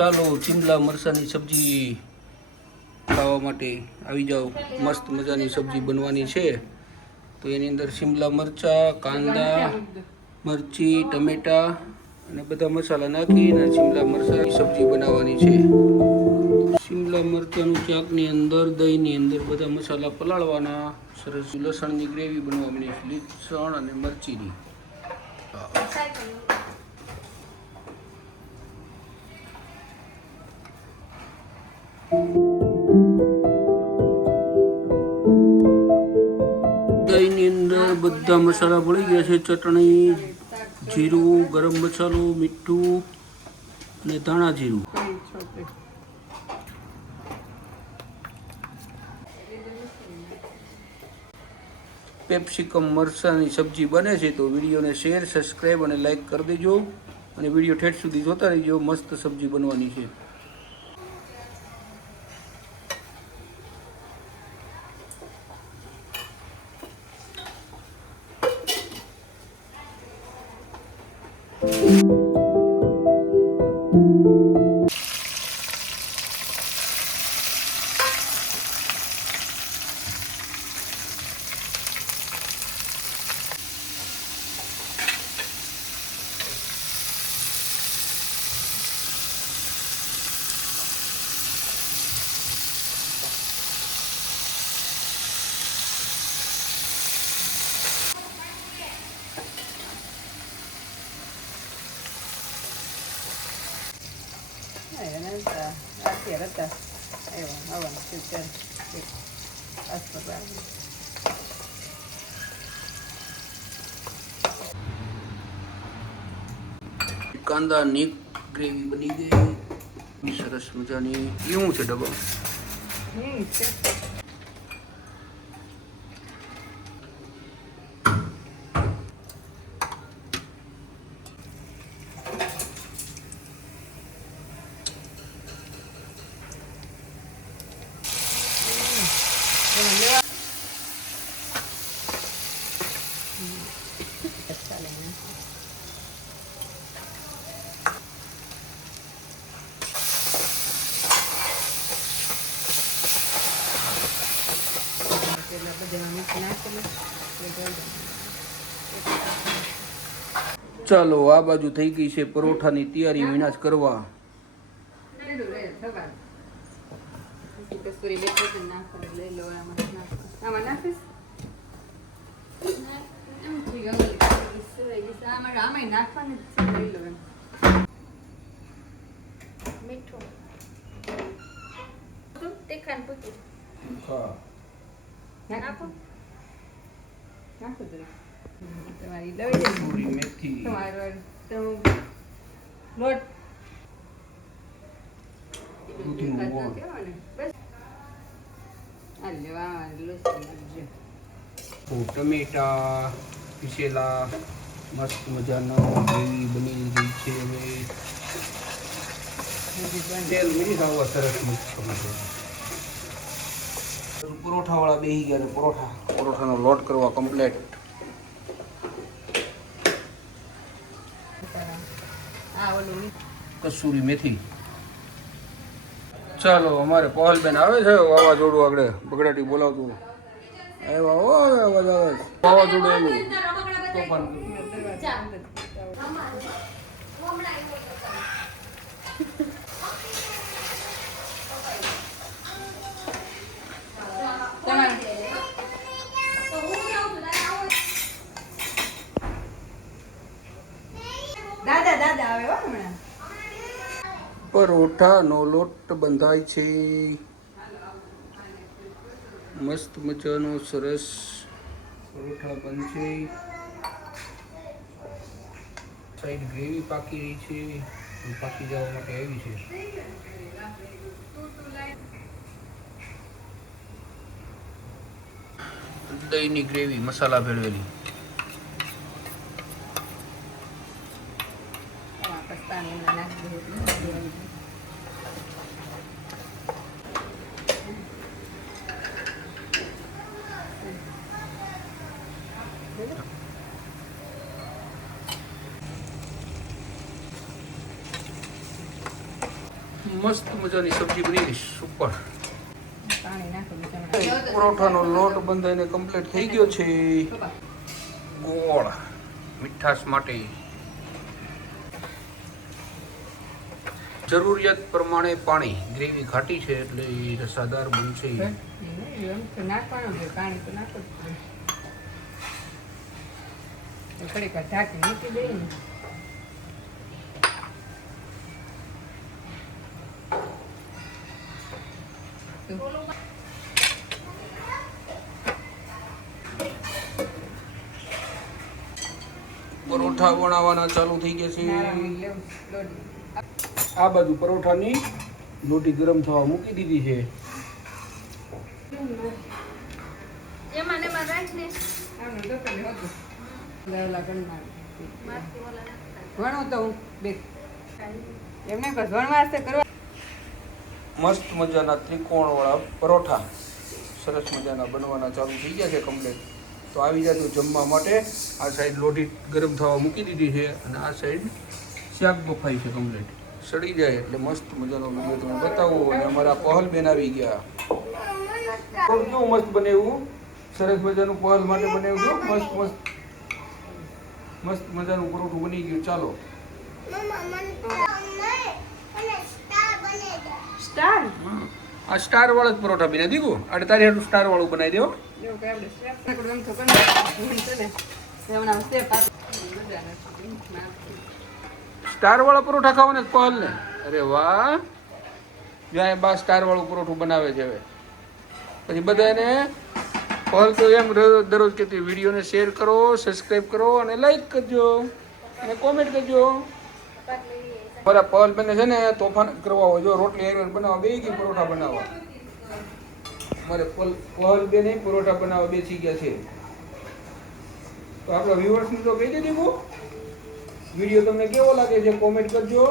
ચાલો શિમલા મરચાની સબ્જી ખાવા માટે આવી જાઓ। મસ્ત મજાની સબ્જી બનવાની છે। તો એની અંદર શિમલા મરચાં, કાંદા, મરચી, ટમેટા અને બધા મસાલા નાખીને શિમલા મરચાની સબ્જી બનાવવાની છે। શિમલા મરચાનું ચાકની અંદર, દહીંની અંદર બધા મસાલા પલાળવાના। સરસ લસણની ગ્રેવી બનાવવાની છે, લસણ અને મરચીની। દહીંની અંદર બધા મસાલા ભળી ગયા છે, ચટણી, જીરું, ગરમ મસાલો, મીઠું અને ધાણા જીરું। પેપ્સિકમ મરચાની સબ્જી બને છે। તો વિડીયોને શેર, સબસ્ક્રાઈબ અને લાઈક કરી દેજો અને વિડીયો ઠેઠ સુધી જોતા રહેજો। મસ્ત સબ્જી બનવાની છે। કાંદાની ગ્રેવી બની ગઈ સરસ મજાની। એવું છે ડબ્બા ચાલો આ બાજુ થઈ ગઈ છે પરોઠાની તૈયારી વિનાશ કરવા। ટમેટા પીસેલા મસ્ત મજાનો ગ્રેવી બની ગઈ છે। હવે તેલ મીઠી ખાવા સરસ મસ્ત પરોઠા વાળા બેસી ગયા। પરોઠાનો લોટ કરવા કમ્પ્લેટ। કસૂરી મેથી। ચાલો અમારે પહલબેન આવે છે વાવાઝોડું આગળ બગડાટી બોલાવતું આવ્યા હો અવાજ આવે વાવાઝોડું આવ્યું તોફાન પરોઠાનો લોટ બંધાય છે। મસ્ત મજાનો સરસ પરોઠા બનશે। સાઈડ ગ્રેવી પાકી રહી છે, પાકી જવા માટે આવી છે। દહીંની ગ્રેવી મસાલા ભેળવેલી। મસ્ત મજાની સબ્જી બની ગઈ, સુપર. પરોઠાનો લોટ બંધાઈને કમ્પ્લીટ થઈ ગયો છે. ગોળ મીઠાશ માટે જરૂરિયાત પ્રમાણે પાણી. ગ્રેવી ઘાટી છે એટલે રસાદાર બનશે. પરોઠા બનાવવાના ચાલુ થઈ ગયા છે. આ બાજુ પરોઠાની લોટી ગરમ થવા મૂકી દીધી છે. મસ્ત મજાના ત્રિકોણ વાળા પરોઠા સરસ મજાના બનવાના ચાલુ થઈ ગયા છે કમ્પ્લીટ. તો આવી જાજો જમવા માટે. આ સાઈડ લોટી ગરમ થવા મૂકી દીધી છે અને આ સાઈડ શાક બફાઈ છે કમ્પ્લીટ. સડી જાય એટલે મસ્ત મજાનો વિડીયો તમે બતાવો. અને અમારા પહલ બેન આવી ગયા. કેવું મસ્ત બનાવ્યું, સરસ મજાનું પહલ માટે બનાવ્યું છું. મસ્ત મસ્ત મસ્ત મજાનું પરોઠું બની ગયું. ચાલો આ સ્ટાર વાળા જ પરોઠા બને દીકુ. અરે તારે એટલું સ્ટાર વાળું બનાવી દેવો. સ્ટાર વાળા પરોઠા ખાવાના પહલ ને. અરે વાહ, જ્યાં બા સ્ટાર વાળું પરોઠું બનાવે છે. હવે પછી બધાને પહલ તો એમ દરરોજ કહેતી વિડીયોને શેર કરો, સબસ્ક્રાઈબ કરો અને લાઈક કરજો અને કોમેન્ટ કરજો. મારા પહલ બેને છે ને તોફાન કરવા હોય. જો રોટલી આયરન બનાવવા બે કે પરોઠા બનાવવા. મારે પહલ બેને પરોઠા બનાવવા બેસી ગયા છે. તો આપણા વ્યુઅર્સને તો કહી દેજો બહુ વિડીયો તમને કેવો લાગે છે કોમેન્ટ કરજો.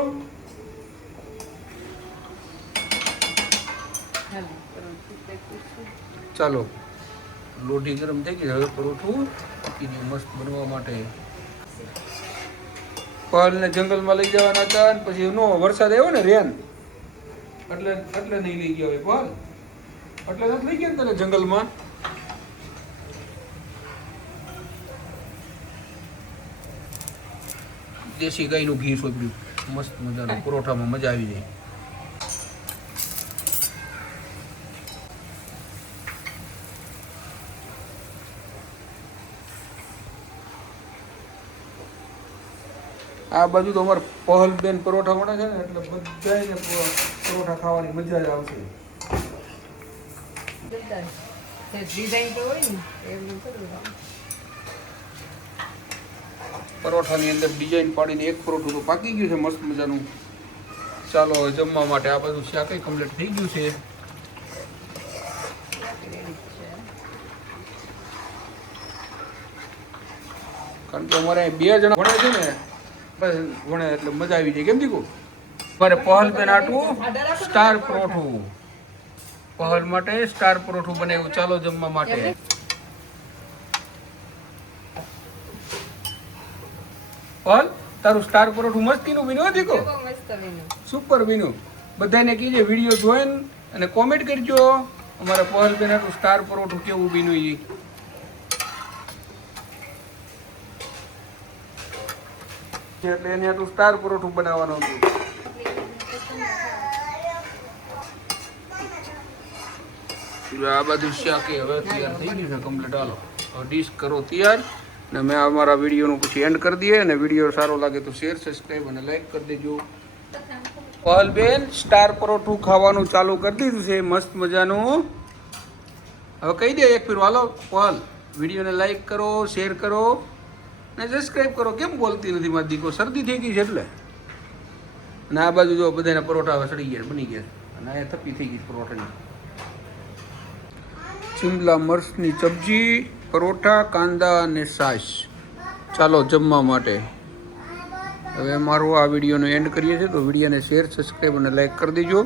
ચાલો લોટી ગરમ થઈ ગઈ. હવે પરોઠું મૂકી મસ્ત બનવા માટે. પહલને જંગલમાં લઈ જવાના હતા અને પછી નો વરસાદ આવ્યો ને રેન એટલે નહીં લઈ ગયો. હવે પહલ એટલે નથી લઈ ગયા ને તને જંગલમાં. દેશી ગાયનું ઘી સોંપ્યું મસ્ત મજાનું. પરોઠામાં મજા આવી જાય. આ બાજુ તો અમારે પહલ બેન પરોઠા મળે છે ને એટલે બધાને પરોઠા ખાવાની મજા જ આવશે. પરોઠાની અંદર ડિઝાઇન પાડીને એક પરોઠું તો પાકી ગયું છે મસ્ત મજાનું. ચાલો હવે જમવા માટે. આ બધું શાક કમ્પ્લીટ થઈ ગયું છે. કારણ કે અમારે 2 જણા ભણે છે ને, બસ ભણે એટલે મજા આવી જાય. કેમ દીકું મારે પહલ બેન આટલું સ્ટાર પરોઠું, પહલ માટે સ્ટાર પરોઠું બનાવ્યું. ચાલો જમવા માટે. પહલ તારું સ્ટાર પરોઠું મસ્તીનું બીનું દીકો, સુપર બીનું. બધાને કીજે વિડીયો જોઈને અને કોમેન્ટ કરજો અમારા પહલ બેન આટલું સ્ટાર પરોઠું કેવું બીનું. એ એટલે એને આટલું સ્ટાર પરોઠું બનાવવાનું હતું. આ બધું શાક હવે તૈયાર થઈ ગયું છે કમ્પ્લીટ. હાલો હવે ડીશ કરો તૈયાર ને મેં અમારા વિડીયોનું પછી એન્ડ કરી દઈએ. અને વિડીયો સારો લાગે તો શેર, સબસ્ક્રાઈબ અને લાઈક કરી દેજો. પહલ બેન સ્ટાર પરોઠું ખાવાનું ચાલુ કરી દીધું છે મસ્ત મજાનું. હવે કહી દે એક ફેર. હાલો પહલ, વિડીયોને લાઈક કરો, શેર કરો ને સબસ્ક્રાઈબ કરો. કેમ બોલતી નથી મારી દીકો? શરદી થઈ ગઈ છે એટલે. અને આ બાજુ જો બધાના પરોઠા હવે સડી ગયા, બની ગયા. અને અહીંયા થપ્પી થઈ ગઈ પરોઠાની. શિમલા મરચની સબ્જી, પરોઠા, કાંદા અને છાશ. ચાલો જમવા માટે. હવે મારો આ વિડીયોનો એન્ડ કરીએ છીએ. તો વિડીયોને શેર, સબસ્ક્રાઈબ અને લાઈક કરી દેજો.